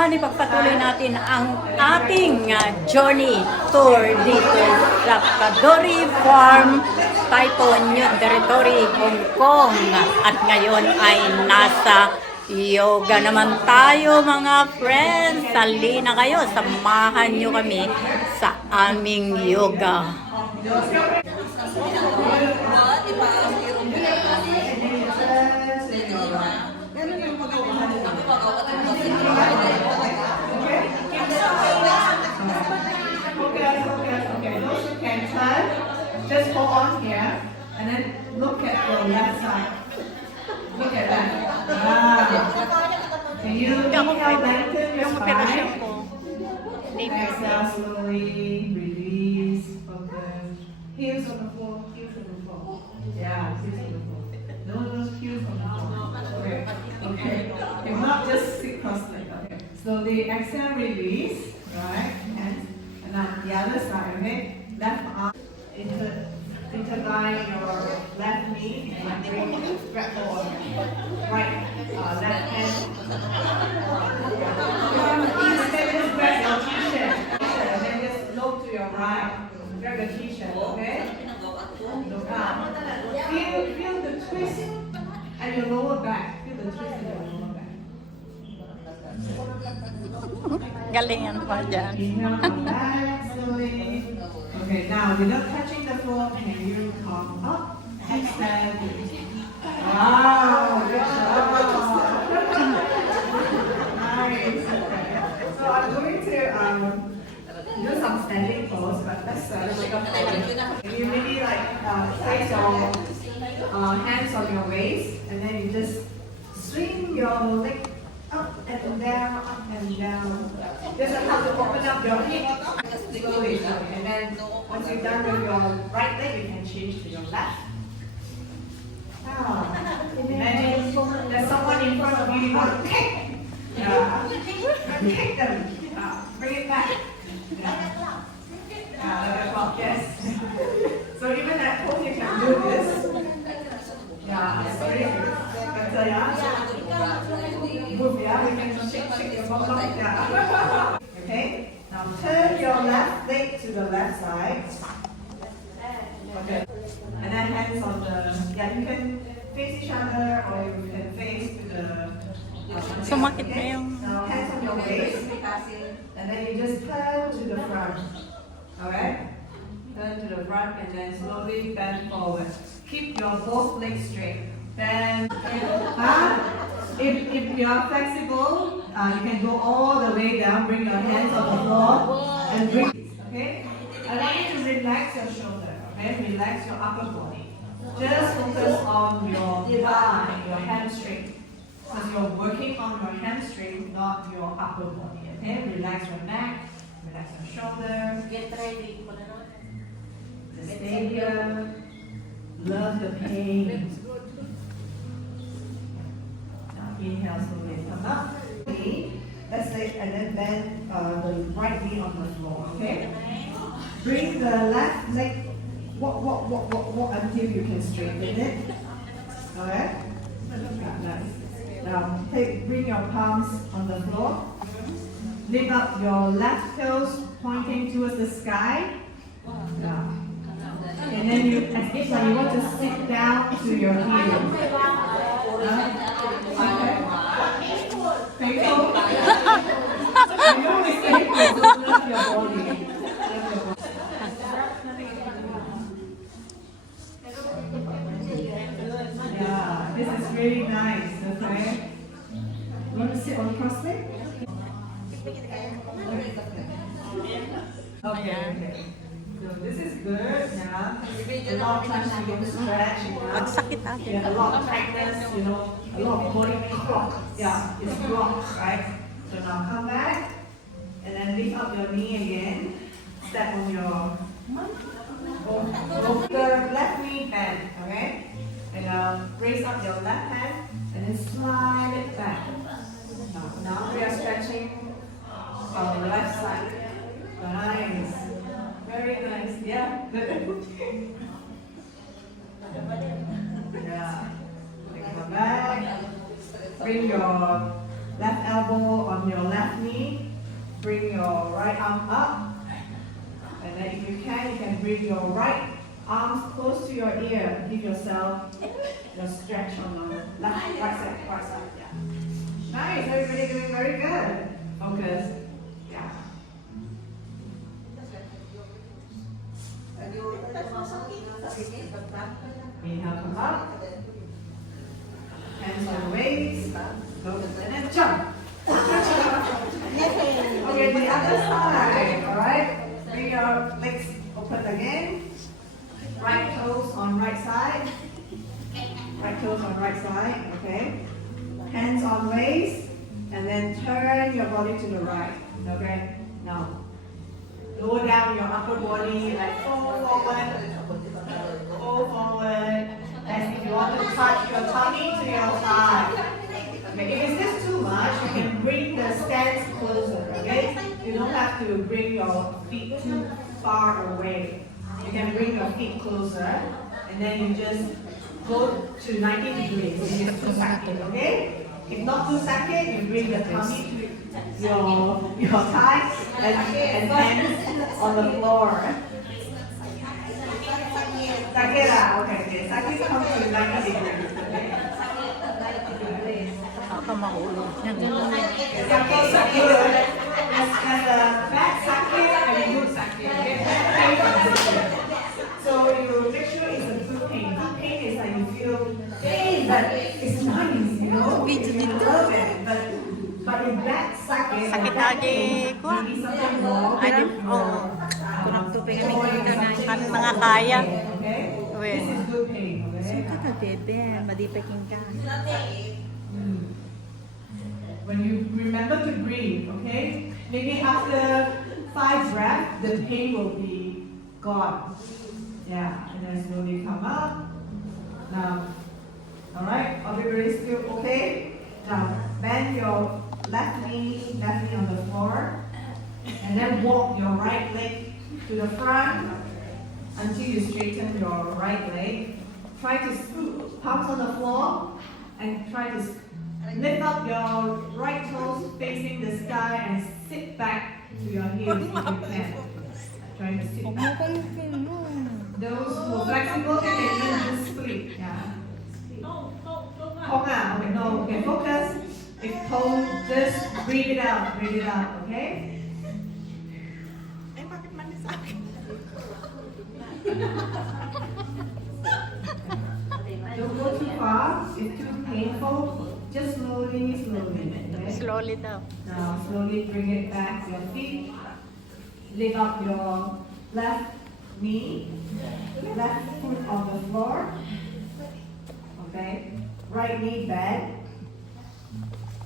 kababayan, ipagpatuloy natin ang ating journey tour dito sa Kadori Farm, Taipan New Territory, Hong Kong. At ngayon ay nasa yoga naman tayo mga friends. Halina kayo, samahan nyo kami sa aming yoga. Just hold on here and then look at your left side. Look at that. Can you inhale, lengthen your spine? Exhale slowly, release, focus. Heels on the floor, heels on the floor. Yeah, heels on the floor. No, heels on the floor. Okay, okay. Okay, not just sit cross-legged. Okay. Slowly exhale, release. Right, hands. And then the other side, okay? Left arm. Interline your left knee and bring grab forward. Right, left hand. Just grab your t-shirt and then just look to your right. Grab the t-shirt, okay? Look up. Feel the twist at your lower back. Feel the twist at your lower back. Galingan pa dyan. Inhale, come back slowly. Okay, now without touching the floor, can you come up? Extend. Wow, good job. Nice. So I'm going to do some standing pose, but let's shake up forward. You maybe like place your hands on your waist, and then you just swing your leg up and down, up and down. Just have to open up your hip slowly, and then once you're done with your right leg, you can change to your left. Imagine there's someone in front of you, you want to kick. Kick them. Bring it back. Like a clock, yes. So even at home, you can do this. Sorry. Move, we can shake your bum. Okay. Now turn your left leg to the left side. Okay. And then hands on the, you can face each other or you can face to the, Sumakit na yung... Now hands on your waist. And then you just turn to the front. Alright? Turn to the front and then slowly bend forward. Keep your both legs straight. Bend. If you are flexible, you can go all the way down, bring your hands on the floor, and bring, okay? I want you to relax your shoulder, okay? Relax your upper body. Just focus on your thigh, your hamstring. Because you're working on your hamstring, not your upper body, okay? Relax your neck, relax your shoulder. Just stay here. Love the pain. Inhale slowly, come up. Let's say, and then bend the right knee on the floor, okay? Bring the left leg, walk until you can straighten it. Alright? Nice. Now, bring your palms on the floor. Lift up your left toes, pointing towards the sky. And then you, as if like you want to sit down to your heels. Okay. Painful. You always say don't lift your body. Yeah, this is really nice. Okay. You want to sit on cross leg? Okay. So this is good. Yeah. A lot of times you get stretch. You have a lot of tightness. A lot of body clock. Yeah, it's blocked, right? So now come back and then lift up your knee again. Step on your the left knee bend, okay? And raise up your left hand and then slide it back. Now we are stretching on the left side. Nice. Very nice. Yeah, good. Yeah. Come back. Bring your left elbow on your left knee. Bring your right arm up. And then if you can bring your right arms close to your ear. Give yourself a stretch on the left, right side, yeah. Nice, everybody doing very good. Focus. Yeah. Inhale, come up. Hands on the waist. Go and then jump. Okay, the other side. Alright? Bring your legs open again. Right toes on right side. Right toes on right side. Okay. Hands on waist. And then turn your body to the right. Okay? Now, lower down your upper body, like fold forward. Fold forward. And if you want to touch your tummy to your thigh. Okay, if it's just too much, you can bring the stance closer, okay? You don't have to bring your feet too far away. You can bring your feet closer, and then you just go to 90 degrees. It is 2 seconds, okay? If not 2 seconds, you bring the tummy to your thigh and hands on the floor. Sakit lah, okay. Sakit comes to 90 degrees, okay? Baka mahulog niyan. Sakit. As a bad sakit and a good sakit. So you make sure it's a good pain. Good pain is like you feel pain, but it's nice, you know? You love it, but in bad sakit, Sakit lagi ko. maybe something more. Ay, kurang tubig kami dito na mga kaya. Okay? This is good pain, okay? Kaka bebe, madipeking ka. When you remember to breathe, okay? Maybe after 5 breaths, the pain will be gone. Yeah, and then slowly come up. Now, all right, everybody still okay? Now, bend your left knee on the floor, and then walk your right leg to the front until you straighten your right leg. Try to pounce on the floor and try to lift up your right toes facing the sky and sit back to your heels if you can. Try to sit back. Those who are flexible, they can even just split. Yeah. Okay, no, okay, focus. If cold, just breathe it out, okay? Don't go too fast, it's too painful. Just slowly, okay? Slowly daw. Now slowly bring it back to your feet. Lift up your left knee, left foot on the floor. Okay? Right knee bend.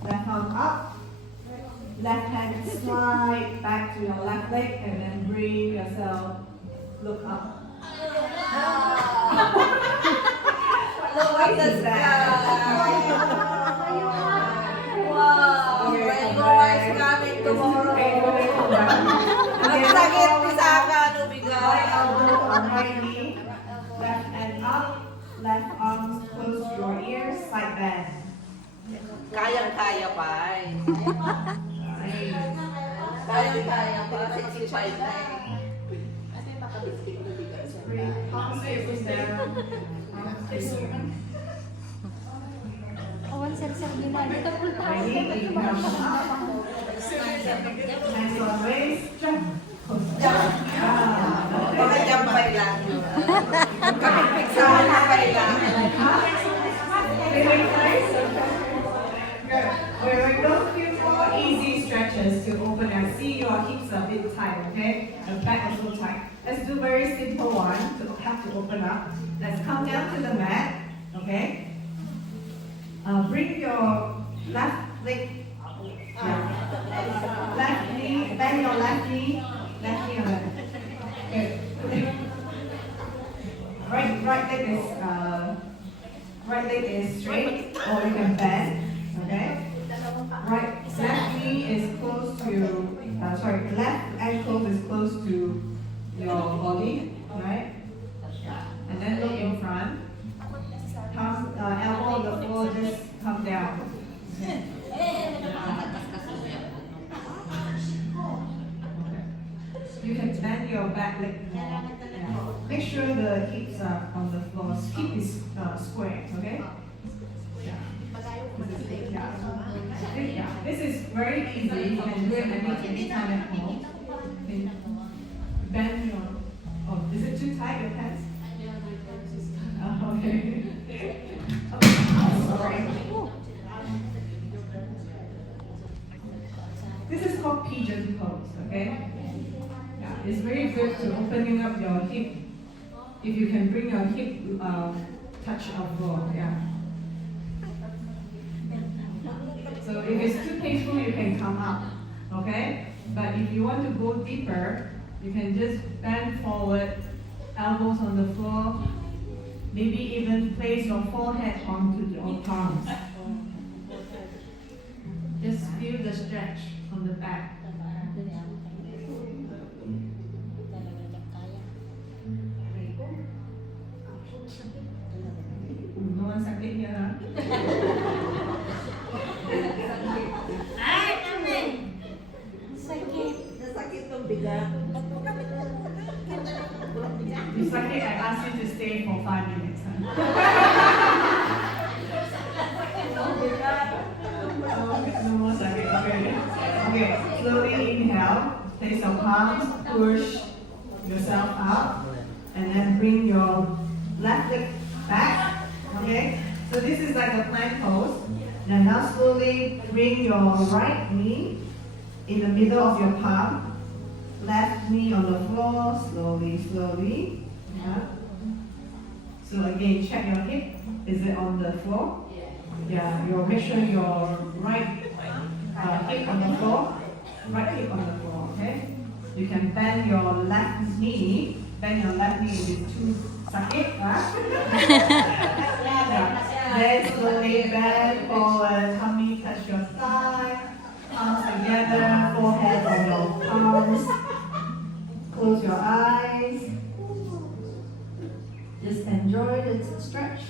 Left arm up. Left hand slide back to your left leg and then bring yourself, look up. What is that? Wow! May guys namin tomorrow. Ang sakit ni Saka, Right bigay. elbow on right knee, left hand up, left arm close to your ears, side bend. Kayang-kaya pa eh. Kayang-kaya pa. 65 na eh. Breathe, palms faces down. Ready? Inhale, come up. Hands on waist, jump. Mga jampay lang. Kapit-piksahan na kayo lang. Feeling nice? Good. We're going to do 4 easy stretches to open and see your hips a bit tight, okay? The back also tight. Let's do very simple one to have to open up. Let's come down to the mat, okay? Bring your left leg, left knee, bend your left knee on left. Good. Right leg is straight, or you can bend, okay? Left knee is close to, left ankle is close to your body, right? And then look in front. Elbow on the floor, just come down. Okay. your back leg more. Yeah. Make sure the hips are on the floor. Hip is square, okay? Yeah. Yeah. This is very easy. You can do it anytime at home. Okay. Bend your. Oh, is it too tight, your pants? Oh, okay. Oh, sorry. This is called pigeon pose, okay? Yeah, it's very good to opening up your hip. If you can bring your hip touch our floor, yeah. So if it's too painful, you can come up, okay? But if you want to go deeper, you can just bend forward, elbows on the floor, maybe even place your forehead onto your palms. Just feel the stretch on the back. No one sakit here, huh? Ay, kami! Sakit. Nasakit tong biga. If sakit, I ask you to stay for 5 minutes. Huh? No more sakit. Okay, slowly inhale. Place your palms, push yourself up, and then bring your left leg back. Okay, so this is like a plank pose. And now slowly bring your right knee in the middle of your palm. Left knee on the floor, slowly. Yeah. So again, check your hip. Is it on the floor? Yeah, you make sure your right hip on the floor. Right hip on the floor, okay? You can bend your left knee. Bend your left knee if it's too sakit, Then slowly bend forward, tummy touch your thigh, palms together, forehead on your palms. Close your eyes. Just enjoy the stretch.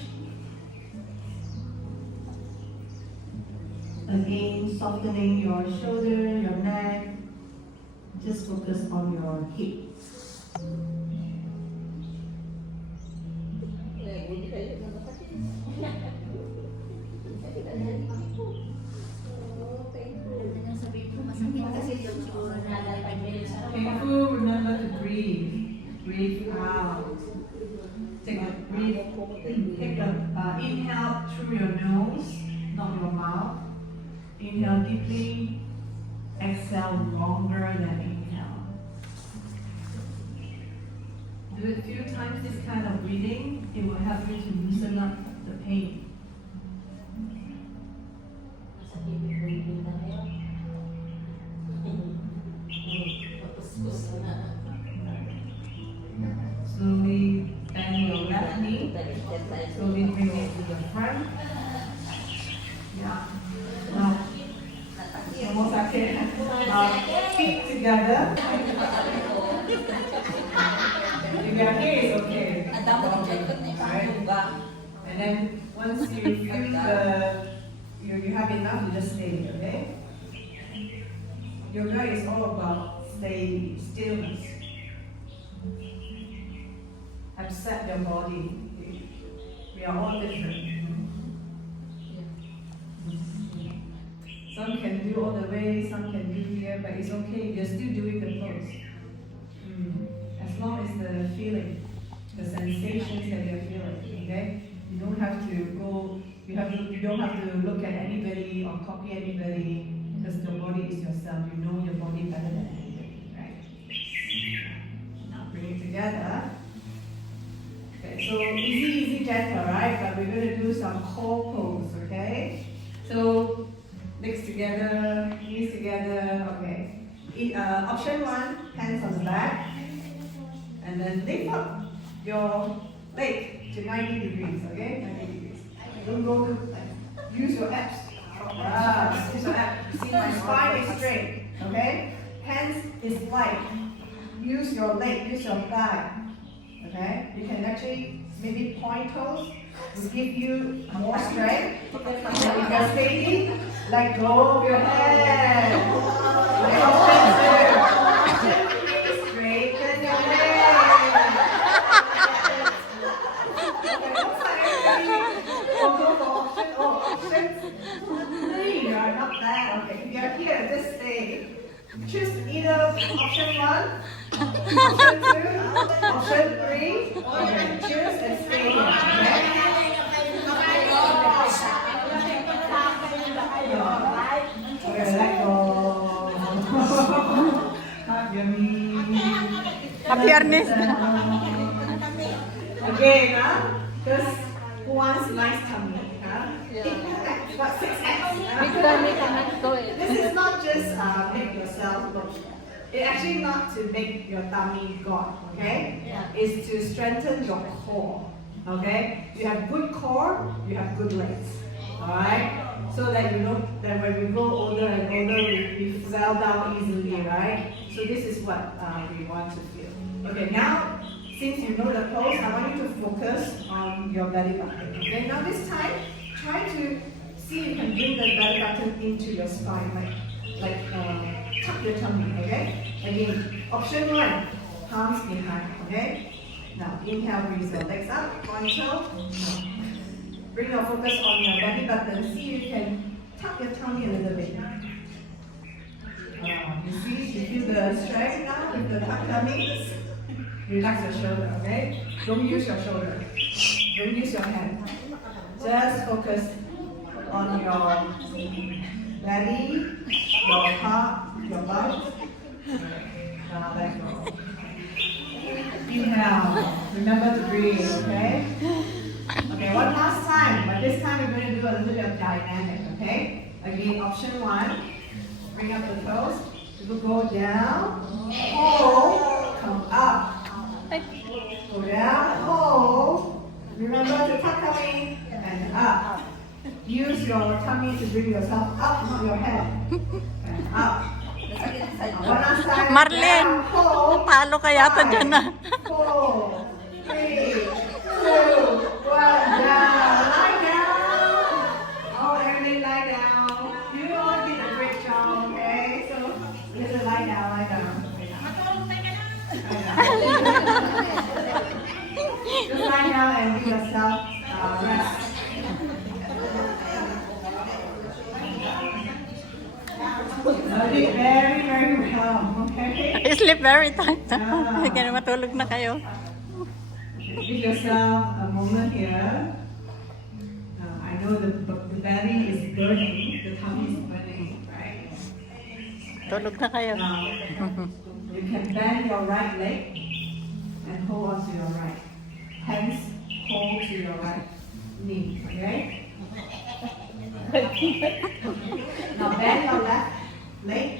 Again, softening your shoulder, your neck. Just focus on your hips. Painful, remember to breathe. Breathe out. Take a breathe. Take a inhale through your nose, not your mouth. Inhale deeply. Exhale longer than inhale. Do it a few times this kind of breathing. It will help you to loosen up the pain. Slowly bend your left knee. Slowly bring it to the front. Yeah. Now, no more sakit. Feet together. If your hair is okay. Right? And then once you feel you have enough, you just stay, okay? Yoga is all about stillness. Accept your body. We are all different. Some can do all the way, some can do here, but it's okay. You're still doing the pose. As long as the feeling, the sensations that you're feeling, okay? You don't have to go. You don't have to look at anybody or copy anybody, because your body is yourself. You know your body better than anybody, right? Now bring it together. Okay, so easy, gentle, right? But we're going to do some core pose, okay? So legs together, knees together, okay. Option 1, hands on the back. And then lift up your leg to 90 degrees, okay? 90 degrees. Don't go, use your abs. Use your abs. See, my spine is straight, okay? Hands is light. Use your leg, use your thigh, okay? You can actually maybe point toes will give you more strength. And if you're steady, let go of your head. Straighten your Okay, if you're here, just stay. Choose either option 1, option 2, option 3. Okay, choose and stay here. Okay, let go. Yummy. Happy Ernest. Again, just who wants nice tummy? What, 6X? This is not just make yourself look. It's actually not to make your tummy gone, okay? It's to strengthen your core, okay? You have good core, you have good legs, alright? So that you know that when we grow older and older, we fell down easily, right? So this is what we want to feel. Okay, now, since you know the pose, I want you to focus on your belly button. Okay, now this time, try to see if you can bring the belly button into your spine, like tuck your tummy, okay? Again, option 1, palms behind, okay? Now, inhale, raise your legs up, one toe. Bring your focus on your belly button. See if you can tuck your tummy a little bit. You see, you feel the strength now with the tuck tummy? Relax your shoulder, okay? Don't use your shoulder. Don't use your hand. Just focus on your belly, your heart, your butt. Now let go. Inhale. Remember to breathe, okay? Okay, one last time, but this time we're going to do a little bit of dynamic, okay? Again, option 1, bring up the toes, you go down, hold, come up. Go down, hold, remember to tuck tummy, and up. Use your tummy to bring yourself up, not your head. And up. One last time, Marlene, down, hold, talo ka yata 5, dyan na. 4, 3, 2, 1, down. Lie down. Oh, everybody lie down. You all did a great job, okay? So, just lie down, lie down. Just lie down and give yourself rest. You did very, very well, okay? I sleep very tight. Kaya matulog na kayo. Give yourself a moment here. I know the belly is burning, the tummy is burning, right? Tulog na kayo. Now, you can bend your right leg and hold on to your right. Hands hold to your right knee, okay? Now bend your left leg,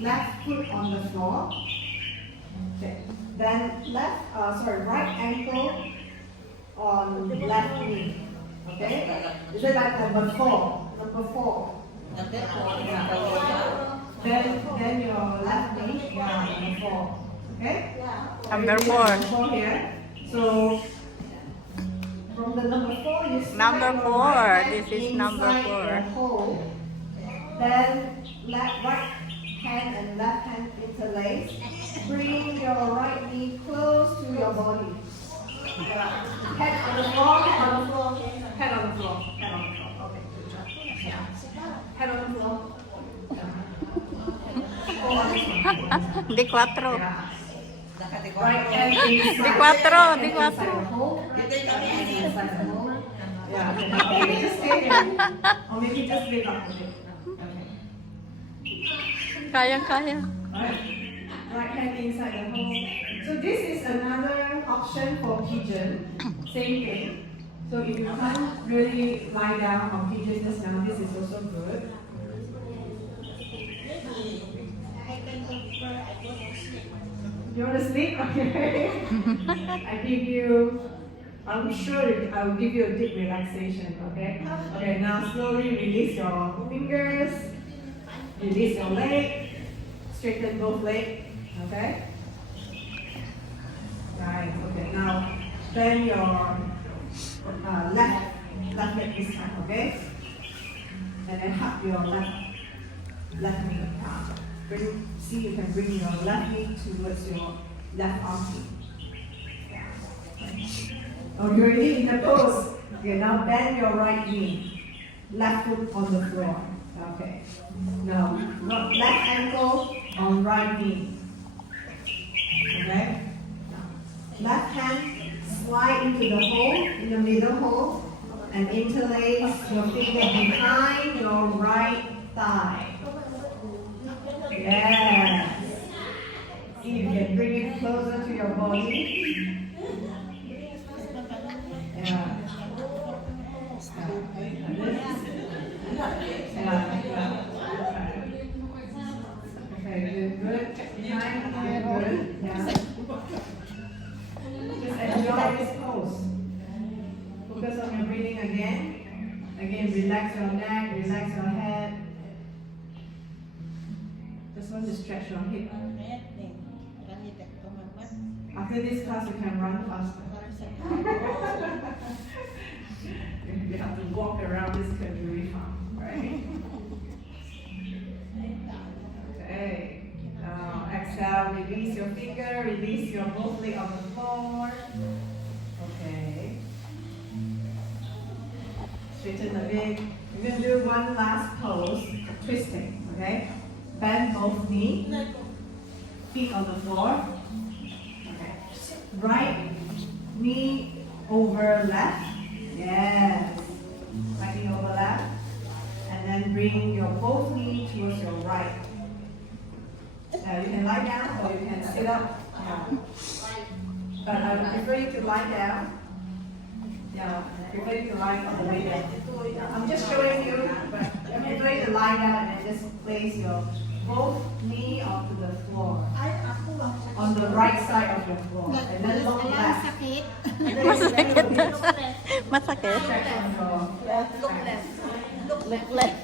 left foot on the floor. Okay. Then right ankle on left knee. Okay? Is it like number 4? Number 4. Then your left knee, number 4. Okay? Number Everybody 4. Number 4 here. So from the number 4, you slide Number your 4. right hand This is number inside 4. the hole. Then right hand and left hand interlace. Bring your right knee close to your body. Head on the floor, head on the floor, head on the floor, head on the floor. Okay, good job. Yeah. Head on the floor. Hold on this one. Di 4. Yeah. Right hand inside. Di 4, di 4. Inside the hole. Inside the hole. Yeah. Maybe just stay there. Or maybe just lift up a bit. Okay. Kaya. Right. Right hand inside the hole. So this is another option for pigeon. Same thing. So if you can't really lie down on pigeon just now, this is also good. You want to sleep? Okay. I'm sure I will give you a deep relaxation, okay? Okay, now slowly release your fingers, release your leg, straighten both legs, okay? Right, okay, now bend your left leg this time, okay? And then hug your left knee. See you can bring your left knee towards your left armpit. Oh, you're already in the pose. Okay, now bend your right knee. Left foot on the floor. Okay. Now, left ankle on right knee. Okay? Left hand slide into the hole, in the middle hole, and interlace your finger behind your right thigh. Yes. You can bring it closer to your body. Yeah. Okay, good. Behind, good. Yeah. Just enjoy this pose. Focus on your breathing again. Again, relax your neck, relax your head. Just want to stretch your hip. After this class, you can run faster. You have to walk around this Kajuri farm, right? Okay. Now exhale, release your finger, release your both leg on the floor. Okay. Straighten a bit. We're going to do one last pose, twisting, okay? Bend both knees, feet on the floor. Okay. Right knee over left. Yes. Right knee over left. And then bring your both knees towards your right. Now you can lie down or you can sit up. Yeah. But I would prefer you to lie down. Yeah, I prefer you to lie all the way down. I'm just showing you, but I prefer you to lie down and just place your both knee onto the floor. On the right side of your floor. And then look left. Masakit? Check on your Look left. Look left.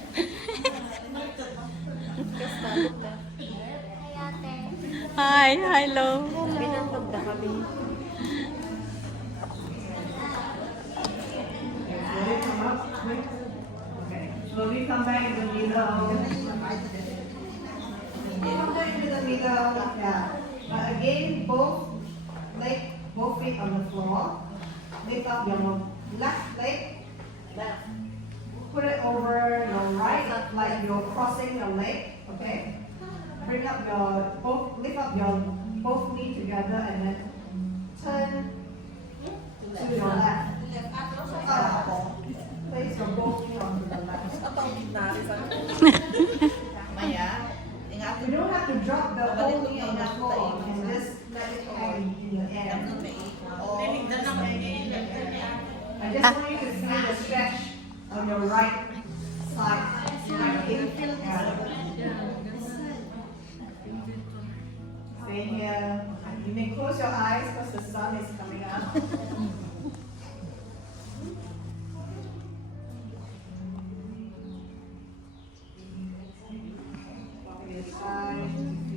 Hi, hello. Pinatog na kami. Slowly come up. Okay. Slowly come back in the middle. Come back into the middle. Yeah. Again, both feet on the floor. Lift up your left leg. Put it over your right, like you're crossing your leg. Okay. Bring up lift up your both knee together and then turn to your left. Place your both knee onto the left. You don't have to drop the whole knee on the floor. You can just let it hang in the air. I just want you to feel the stretch on your right side. Stay here. You may close your eyes because the sun is coming up.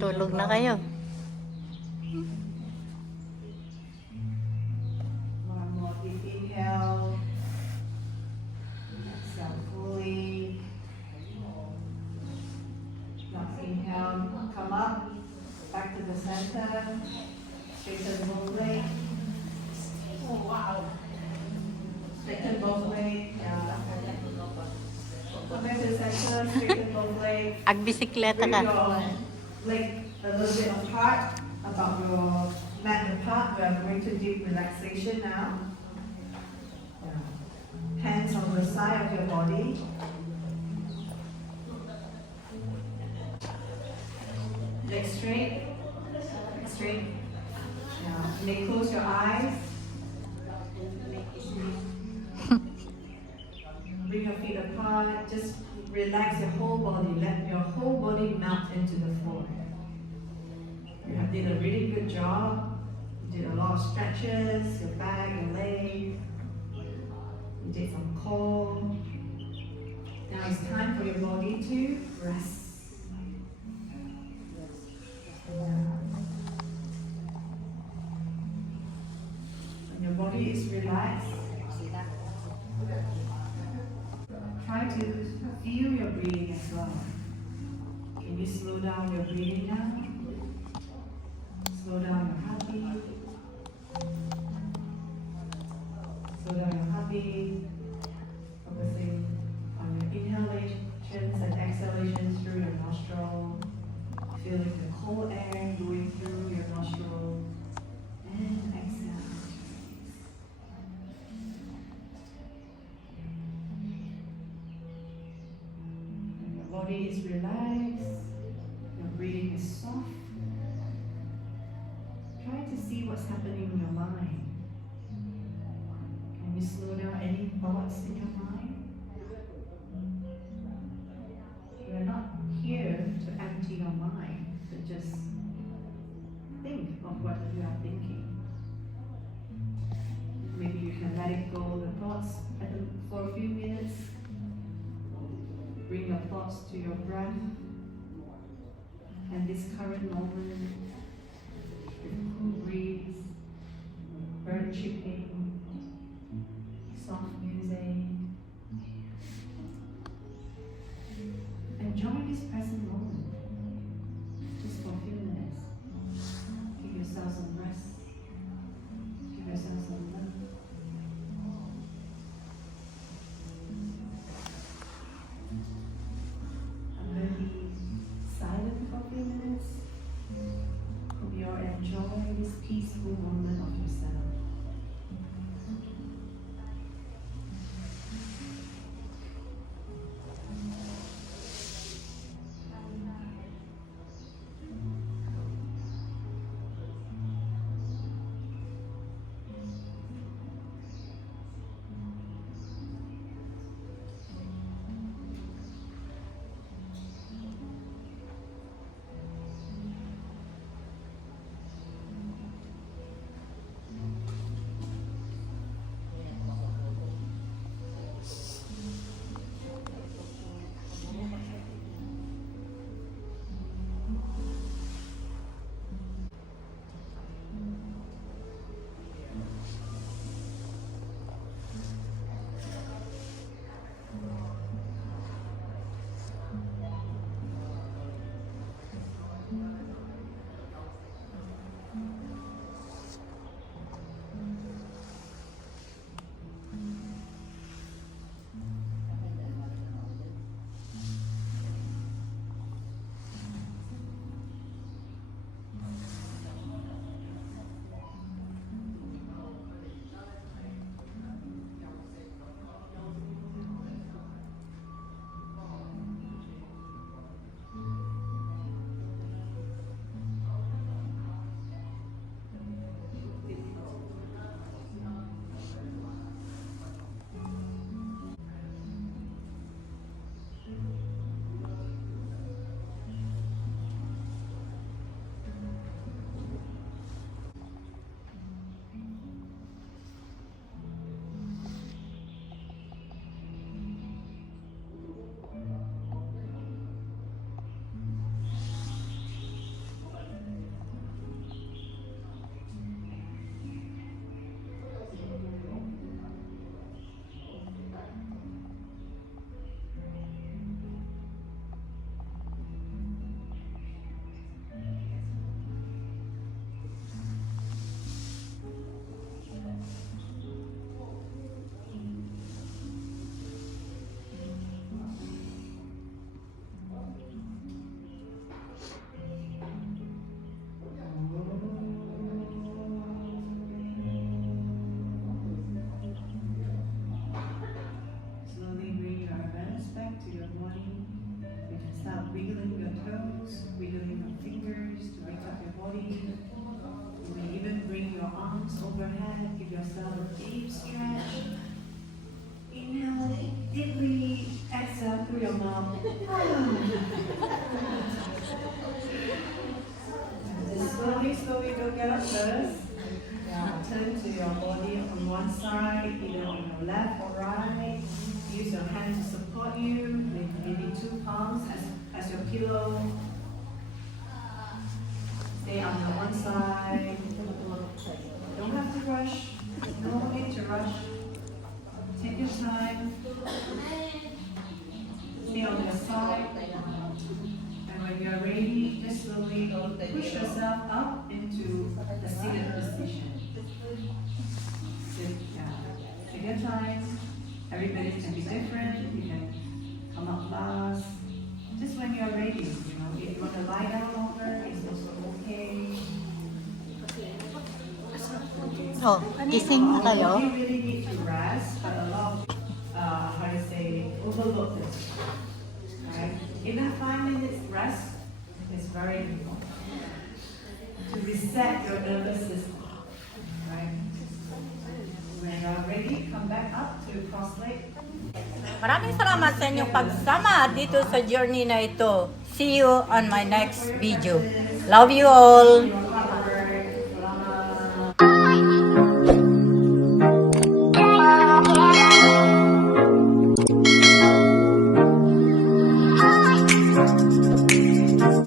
Tulog na kayo. One more deep inhale. Exhale fully. Now inhale, come up, back to the center. Straighten both legs. Oh wow. Straighten both legs. Yeah. Come back to the center, straighten both legs. Agbisikleta Bring ka. your leg a little bit apart, about your mat apart. We are going to deep relaxation now. Hands on the side of your body. Leg straight. Straight. Yeah. You may close your eyes. Bring your feet apart. Just relax your whole body. Let your whole body melt into the floor. You have did a really good job. You did a lot of stretches, your back, your leg. You did some core. Now it's time for your body to rest. When your body is relaxed, try to feel your breathing as well. Can you slow down your breathing now? Slow down your heartbeat. Slow down your heartbeat. Focusing on your inhalations and exhalations. relaxed, your breathing is soft. Try to see what's happening in your mind. Can you slow down any thoughts in your mind? You are not here to empty your mind, but just think of what you are thinking. Maybe you can let it go, the thoughts for a few minutes. Bring your thoughts to your breath and this current moment with cool breeze, bird chirping, soft music. Enjoy this present moment just for a few minutes. Give yourself some rest. Give yourself some love. I'm going to be silent for a few minutes. Hope you enjoy this peaceful moment of yourself. Wiggling your toes, wiggling your fingers to wake up your body. You may even bring your arms overhead, give yourself a deep stretch. Inhale deeply, exhale through your mouth. Slowly go get up first. Turn to your body on one side, either on your left or right. Use your hand to support you, maybe two palms as your pillow. Stay on the one side. Don't have to rush. No need to rush. Take your time. Stay on your side. And when you're ready, just slowly push yourself up into the seated position. Sit down. Take your time. Everybody can be different. You can come up last. Just when you're ready, if you want to lie down longer, it's also okay. Oh, gising na kayo? You really need to rest, but a lot of, overlook this, right? Even 5 minutes rest is very important to reset your nervous system. Right? When you're ready, come back up to cross leg. Maraming salamat sa inyong pagsama dito sa journey na ito. See you on my next video. Love you all!